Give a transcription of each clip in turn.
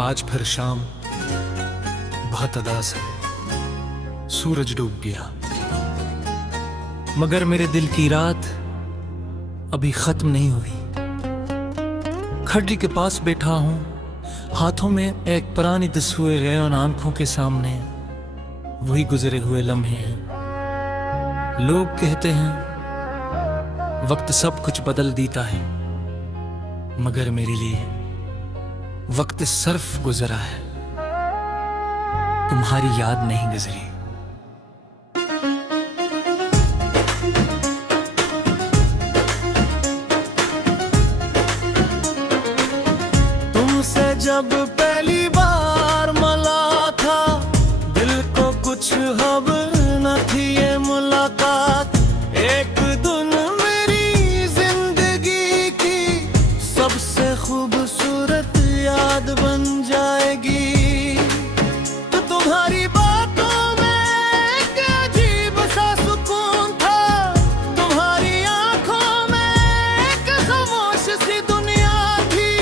आज फिर शाम बहुत अदास है, सूरज डूब गया, मगर मेरे दिल की रात अभी खत्म नहीं हुई। खड्डी के पास बैठा हूं, हाथों में एक पुरानी तस्वीर है और आंखों के सामने वही गुजरे हुए लम्हे हैं। लोग कहते हैं वक्त सब कुछ बदल देता है, मगर मेरे लिए वक्त सिर्फ गुजरा है, तुम्हारी याद नहीं गुजरी। तुमसे जब पहली बार मिला था, दिल को कुछ खबर न थी ये मुलाकात। एक दिन मेरी जिंदगी की सबसे खूबसूरत याद बन जाएगी। तो तुम्हारी बातों में एक अजीब सा सुकून था, तुम्हारी आंखों में एक खामोश सी दुनिया थी,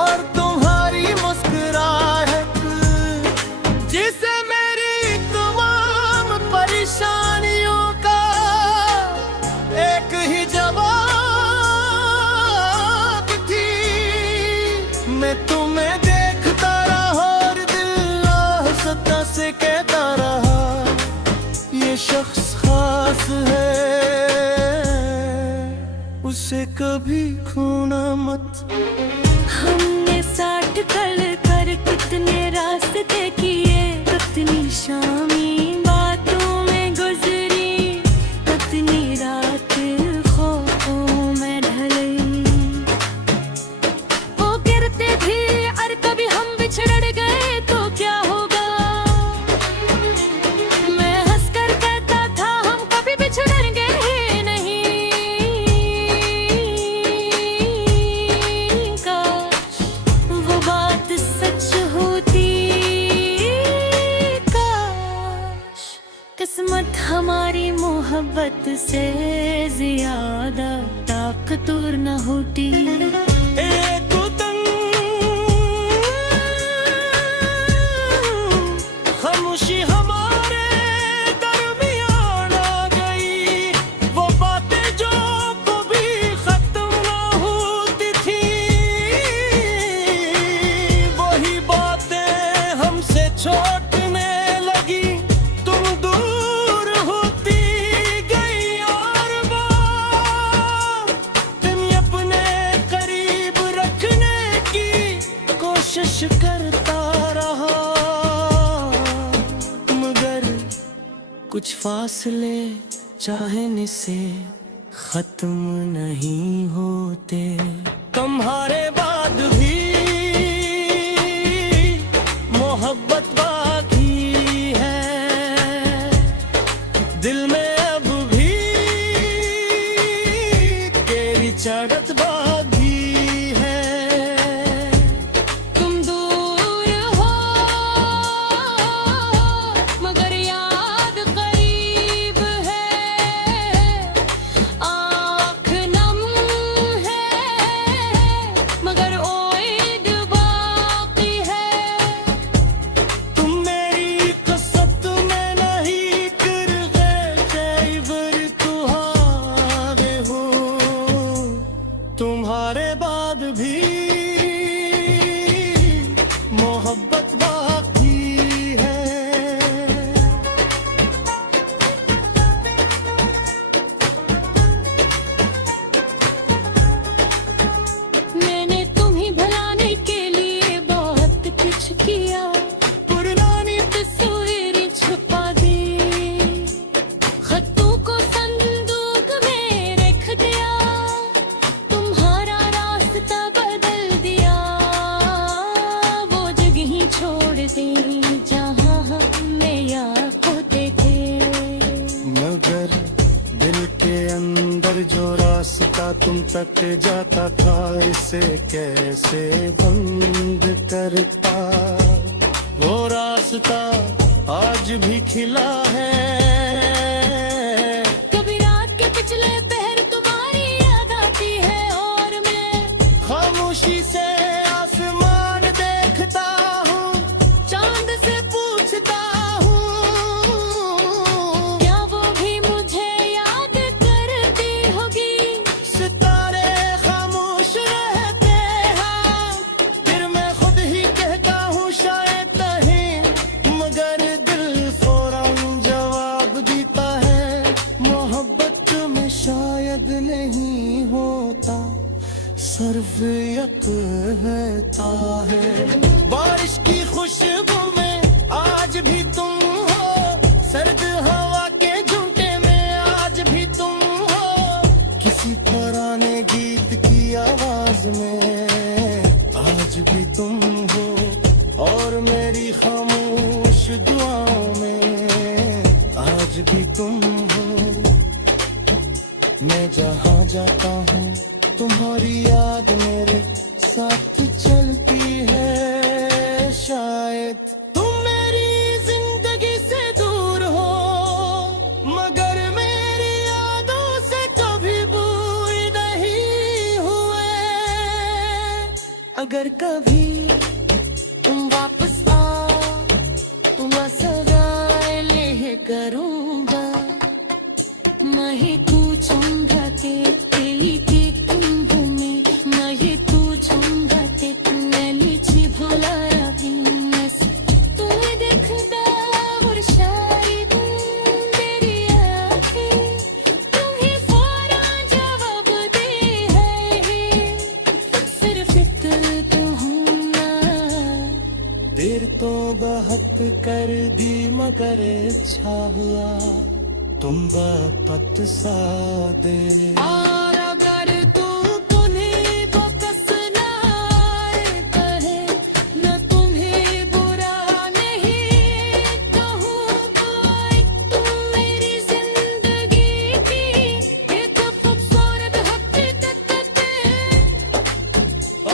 और तुम्हारी मुस्कुराहट जिसे मेरी तमाम परेशानियों का एक ही जवाब थी। मैं तुम्हें देखता रहा और दिल आहिस्ता से कहता रहा, ये शख्स खास है, उसे कभी खोना मत। हमने 60 कर कितने रास्ते किए, कितनी शामी बातों में गुजरी, कितनी रात ख्वाबों में ढली। वो गिरते थे और कभी हम बिछड़ गए तो क्या होगा। मैं हंसकर कहता था हम कभी बिछड़ेंगे ही नहीं। काश वो बात सच होती, काश किस्मत हमारी मोहब्बत से ज्यादा ताकतवर न होती। एक दिन खामोशी हमारे दरमियान आ गई, वो बातें जो कभी खत्म न होती थी, वही बातें हमसे छूटने लगी। तुम दूर होती गई और वो तुम अपने करीब रखने की कोशिश करता रहा, मगर कुछ फासले चाहने से खत्म नहीं होते। तुम्हारे बाद भी मोहब्बत बाकी है, दिल में अब भी तेरी चढ़त बाकी है। तुम दूर हो मगर याद करीब है, आँख नम है मगर उम्मीद बाकी है। तुम मेरी कसत में नहीं कर गए, कई बार तुहारे हो, तुम्हारे बाद भी मोहब्बत बाकी है। मैंने तुम्हें भुलाने के लिए बहुत कुछ किया, पुरानी तस्वीरें छुपा दी, खतों को संदूक में रख दिया, तुम्हारा रास्ता बदल दिया, वो जगह ही छोड़ दी जहाँ हमें याद होते थे। मगर दिल के अंदर जो रास्ता तुम तक जाता था, इसे कैसे बंद करता। वो रास्ता आज भी खिला है, कभी रात के पिछले पहर तुम्हारी याद आती है और मैं खामोशी से आसमान देखता सर्फ यकता है। बारिश की खुशबू में आज भी तुम हो, सर्द हवा के झुंटे में आज भी तुम हो, किसी पुराने गीत की आवाज में आज भी तुम हो, और मेरी खामोश दुआओं में आज भी तुम हो। मैं जहाँ जाता हूँ तुम्हारी याद मेरे साथ चलती है। शायद तुम मेरी जिंदगी से दूर हो, मगर मेरी यादों से कभी दूर नहीं हुए। अगर कभी तुम वापस आओ तो मैं सदाएं ले करूँगा। नाही पूछूंगा तेरी की तुम भूमि, नाही पूछूंगा तेरी छी भुलाया भी मैं तुम्हें देखता और शायद तेरी आँखें तुम्हें फौरन जवाब दे है। सिर्फ इतना हूँ ना, देर तो बहुत कर दी मगर अच्छा हुआ तुम वापस सा दे। और अगर तू पुन्हीं वापस ना कहे, न तुम्हें बुरा नहीं कहूँगा। तुम मेरी जिंदगी की एक खूबसूरत हकीकत है,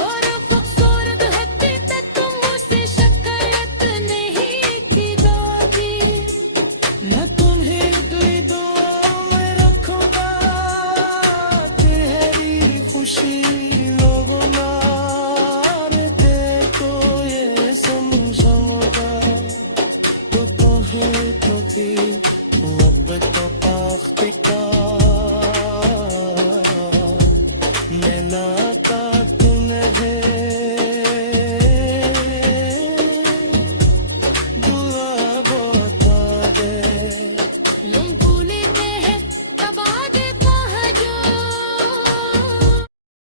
और खूबसूरत हकीकत तुम मुझसे शिकायत नहीं की दोगी। न तुम्हें खुशी लोगों मारते तो ये समझूंगा, तो है तो फिर अब तो पाख्त का मैं नाता